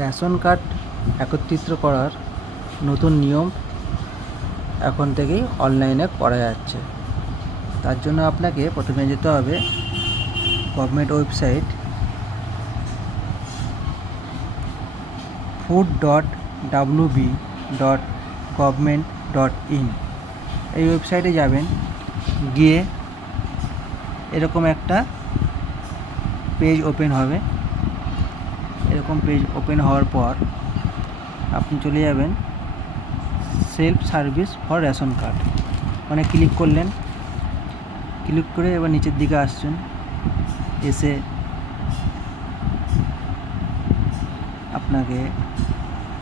Ration card একত্রিত করার নতুন নিয়ম এখন থেকেই অনলাইনে করা যাচ্ছে। তার জন্য আপনাকে প্রথমে যেতে হবে government website food dot W B dot government dot in এই ওয়েবসাইটে যাবেন, গিয়ে এরকম একটা পেজ ওপেন হবে। এরকম পেজ ওপেন হওয়ার পর আপনি চলে যাবেন self service for ration card মানে ক্লিক করলেন। ক্লিক করে এবার নিচের দিকে আসছেন। এসে আপনাকে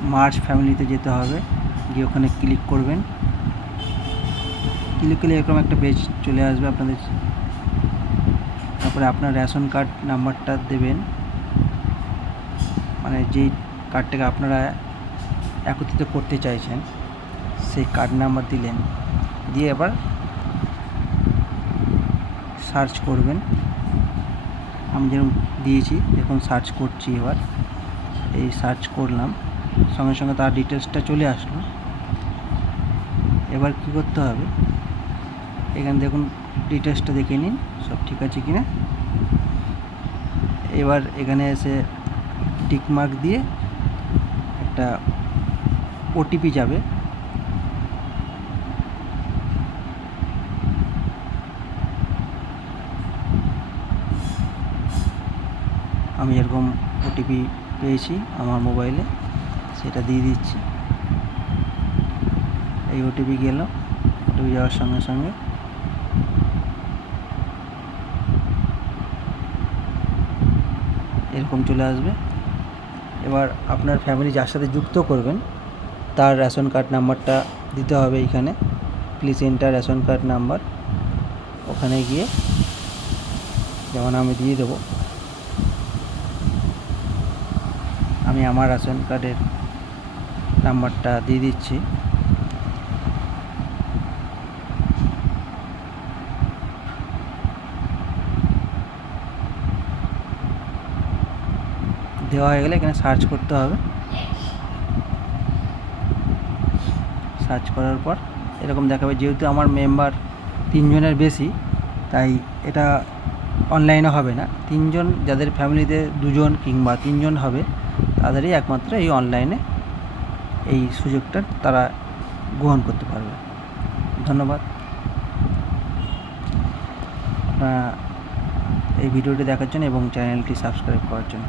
মার্চ ফ্যামিলিতে যেতে হবে। গিয়ে ওখানে ক্লিক করবেন। ক্লিক করলে এরকম একটা পেজ চলে আসবে আপনাদের। তারপরে আপনার রেশন কার্ড নাম্বারটা দেবেন। মানে যেই কার্ডটাকে আপনারা একত্রিত করতে চাইছেন, সেই কার্ড নাম্বার দিলেন। দিয়ে এবার সার্চ করবেন। আমি যেরকম দিয়েছি, দেখুন সার্চ করছি এবার। এই সার্চ করলাম। সঙ্গে সঙ্গে তার ডিটেলসটা চলে আসলো। এবার কী করতে হবে? এখানে দেখুন ডিটেলসটা দেখে নিন, সব ঠিক আছে কি না এবার এখানে এসে টিক মার্ক দিয়ে একটা ওটিপি যাবে। আমি এরকম ওটিপি পেয়েছি আমার মোবাইলে, সেটা দিয়ে দিচ্ছি। এই ওটিপি গেল, ওটিপি যাওয়ার সঙ্গে সঙ্গে এরকম চলে আসবে। এবার আপনার ফ্যামিলি যার সাথে যুক্ত করবেন, তার রেশন কার্ড নাম্বারটা দিতে হবে এখানে। Please enter ration card number ওখানে গিয়ে যেমন আমি দিয়ে দেবো। আমি আমার রেশন কার্ডের নাম্বারটা দিয়ে দিচ্ছি। দেওয়া হয়ে গেলে এখানে সার্চ করতে হবে। সার্চ করার পর এরকম দেখাবে, যেহেতু আমার মেম্বার তিনজনের বেশি, তাই এটা অনলাইনে হবে না। তিনজন যাদের ফ্যামিলিতে দুজন কিংবা তিনজন হবে, তাদেরই একমাত্র এই অনলাইনে এই সুযোগটা তারা গ্রহণ করতে পারবে। ধন্যবাদ। এই ভিডিওটি দেখার জন্য এবং চ্যানেলটি সাবস্ক্রাইব করার জন্য।